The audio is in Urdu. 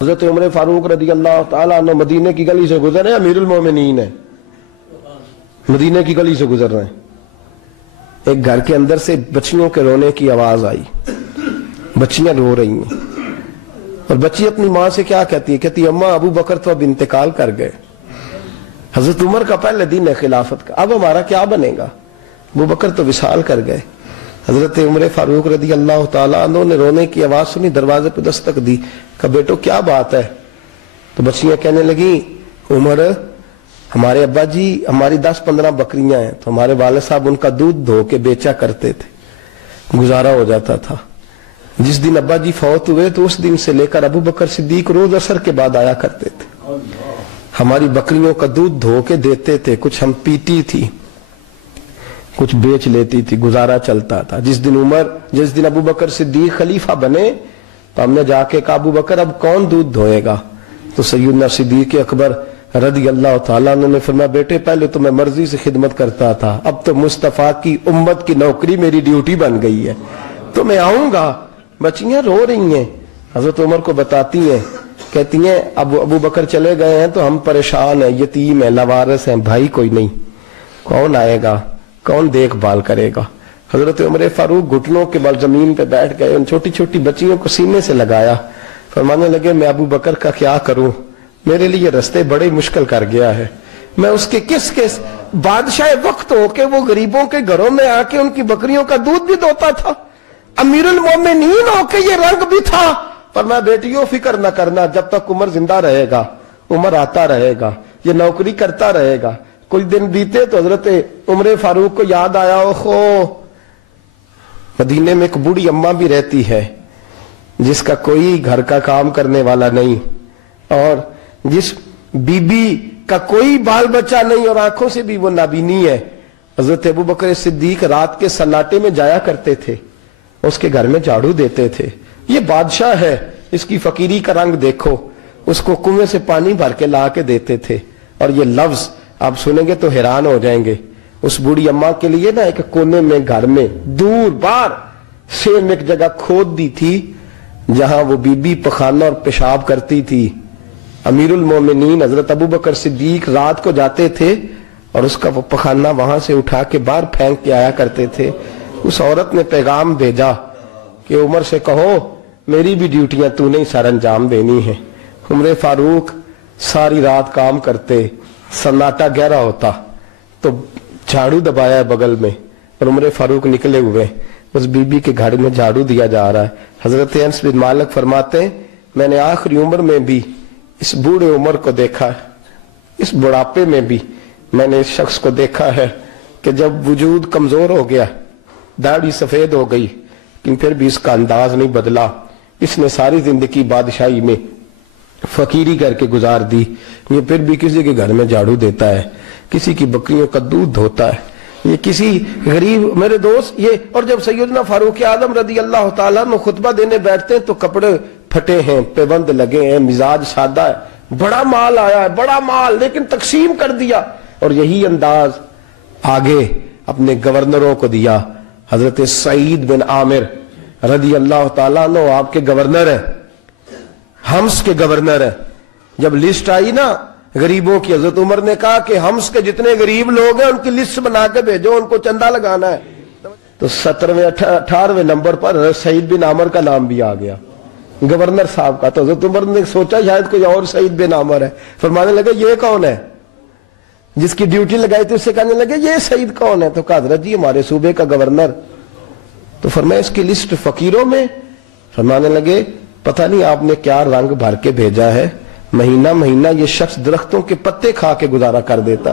حضرت عمر فاروق رضی اللہ تعالیٰ عنہ مدینے کی گلی سے گزر رہے ہیں، امیر المومنین ہے، مدینے کی گلی سے گزر رہے ہیں، ایک گھر کے اندر سے بچیوں کے رونے کی آواز آئی، بچیاں رو رہی ہیں، اور بچی اپنی ماں سے کیا کہتی ہے؟ کہتی اماں ابو بکر تو اب انتقال کر گئے، حضرت عمر کا پہلے دن ہے خلافت کا، اب ہمارا کیا بنے گا؟ ابو بکر تو وصال کر گئے۔ حضرت عمر فاروق رضی اللہ تعالیٰ عنہ نے رونے کی آواز سنی، دروازے پہ دستک دی، کہا بیٹو کیا بات ہے؟ تو بچیاں کہنے لگی عمر ہمارے ابا جی ہماری 10-15 بکریاں ہیں، تو ہمارے والد صاحب ان کا دودھ دھو کے بیچا کرتے تھے، گزارا ہو جاتا تھا۔ جس دن ابا جی فوت ہوئے تو اس دن سے لے کر ابو بکر صدیق روز عصر کے بعد آیا کرتے تھے، ہماری بکریوں کا دودھ دھو کے دیتے تھے، کچھ ہم پیتی تھی، کچھ بیچ لیتی تھی، گزارا چلتا تھا۔ جس دن ابو بکر صدیق خلیفہ بنے تو ہم نے جا کے کہا ابو بکر اب کون دودھ دھوئے گا؟ تو سیدنا صدیق اکبر رضی اللہ تعالیٰ عنہ نے فرمایا بیٹے پہلے تو میں مرضی سے خدمت کرتا تھا، اب تو مصطفیٰ کی امت کی نوکری میری ڈیوٹی بن گئی ہے، تو میں آؤں گا۔ بچیاں رو رہی ہیں، حضرت عمر کو بتاتی ہیں، کہتی ہیں ابو بکر چلے گئے ہیں تو ہم پریشان ہیں، یتیم ہیں، لاوارث ہیں، بھائی کوئی نہیں، کون آئے گا، کون دیکھ بھال کرے گا؟ حضرت عمر فاروق گھٹنوں کے بل زمین پہ بیٹھ گئے، ان چھوٹی چھوٹی بچیوں کو سینے سے لگایا، فرمانے لگے میں ابو بکر کا کیا کروں، میرے لیے رستے بڑے مشکل کر گیا ہے، میں اس کے کس بادشاہ وقت ہو کے وہ غریبوں کے گھروں میں آ کے ان کی بکریوں کا دودھ بھی دوتا تھا، امیر المومنین ہو کے یہ رنگ بھی تھا۔ فرمایا بیٹیوں فکر نہ کرنا، جب تک عمر زندہ رہے گا، عمر آتا رہے گا، یہ نوکری کرتا رہے گا۔ کچھ دن بیتے تو حضرت عمر فاروق کو یاد آیا اوہو مدینے میں ایک بوڑھی اماں بھی رہتی ہے جس کا کوئی گھر کا کام کرنے والا نہیں، اور جس بی بی کا کوئی بال بچہ نہیں، اور آنکھوں سے بھی وہ نابینی ہے۔ حضرت ابو بکر صدیق رات کے سناٹے میں جایا کرتے تھے، اس کے گھر میں جھاڑو دیتے تھے۔ یہ بادشاہ ہے، اس کی فقیری کا رنگ دیکھو، اس کو کنویں سے پانی بھر کے لا کے دیتے تھے، اور یہ لفظ آپ سنیں گے تو حیران ہو جائیں گے۔ اس بوڑھی اماں کے لیے نا ایک کونے میں گھر میں دور بار سیم ایک جگہ کھود دی تھی جہاں وہ بی بی پخانہ اور پیشاب کرتی تھی۔ امیر المومنین حضرت ابو بکر صدیق رات کو جاتے تھے اور اس کا وہ پخانہ وہاں سے اٹھا کے باہر پھینک کے آیا کرتے تھے۔ اس عورت نے پیغام بھیجا کہ عمر سے کہو میری بھی ڈیوٹیاں تو نے سر انجام دینی ہے۔ عمر فاروق ساری رات کام کرتے، سناٹا گہرا ہوتا تو جھاڑو دبایا ہے بغل میں، اور عمر فاروق نکلے ہوئے، اس بی بی کے گھر میں جھاڑو دیا جا رہا ہے۔ حضرت انس بن مالک فرماتے ہیں میں نے آخری عمر میں بھی اس بوڑھے عمر کو دیکھا ہے، اس بڑھاپے میں بھی میں نے اس شخص کو دیکھا ہے کہ جب وجود کمزور ہو گیا، داڑھی سفید ہو گئی، لیکن پھر بھی اس کا انداز نہیں بدلا۔ اس نے ساری زندگی بادشاہی میں فقیری کر کے گزار دی، یہ پھر بھی کسی کے گھر میں جھاڑو دیتا ہے، کسی کی بکریوں کا دودھ دھوتا ہے، یہ کسی غریب میرے دوست یہ۔ اور جب سیدنا فاروق اعظم رضی اللہ تعالیٰ عنہ خطبہ دینے بیٹھتے ہیں تو کپڑے پھٹے ہیں، پیبند لگے ہیں، مزاج سادہ ہے، بڑا مال آیا ہے، بڑا مال، لیکن تقسیم کر دیا، اور یہی انداز آگے اپنے گورنروں کو دیا۔ حضرت سعید بن عامر رضی اللہ تعالیٰ عنہ آپ کے گورنر ہیں، حمص کے گورنر ہیں۔ جب لسٹ آئی نا غریبوں کی، حضرت عمر نے کہا کہ حمص کے جتنے غریب لوگ ہیں ان کی لسٹ بنا کے بھیجو، ان کو چندہ لگانا ہے۔ تو 17ویں 18ویں نمبر پر سعید بن عامر کا نام بھی آ گیا، گورنر صاحب کا۔ تو حضرت عمر نے سوچا شاید کوئی اور سعید بن عامر ہے، فرمانے لگے یہ کون ہے؟ جس کی ڈیوٹی لگائی تھی اس سے کہنے لگے یہ سعید کون ہے؟ تو کہا حضرت جی ہمارے صوبے کا گورنر۔ تو فرمایا اس کی لسٹ فقیروں میں؟ فرمانے لگے پتہ نہیں آپ نے کیا رنگ بھر کے بھیجا ہے، مہینہ مہینہ یہ شخص درختوں کے پتے کھا کے گزارا کر دیتا۔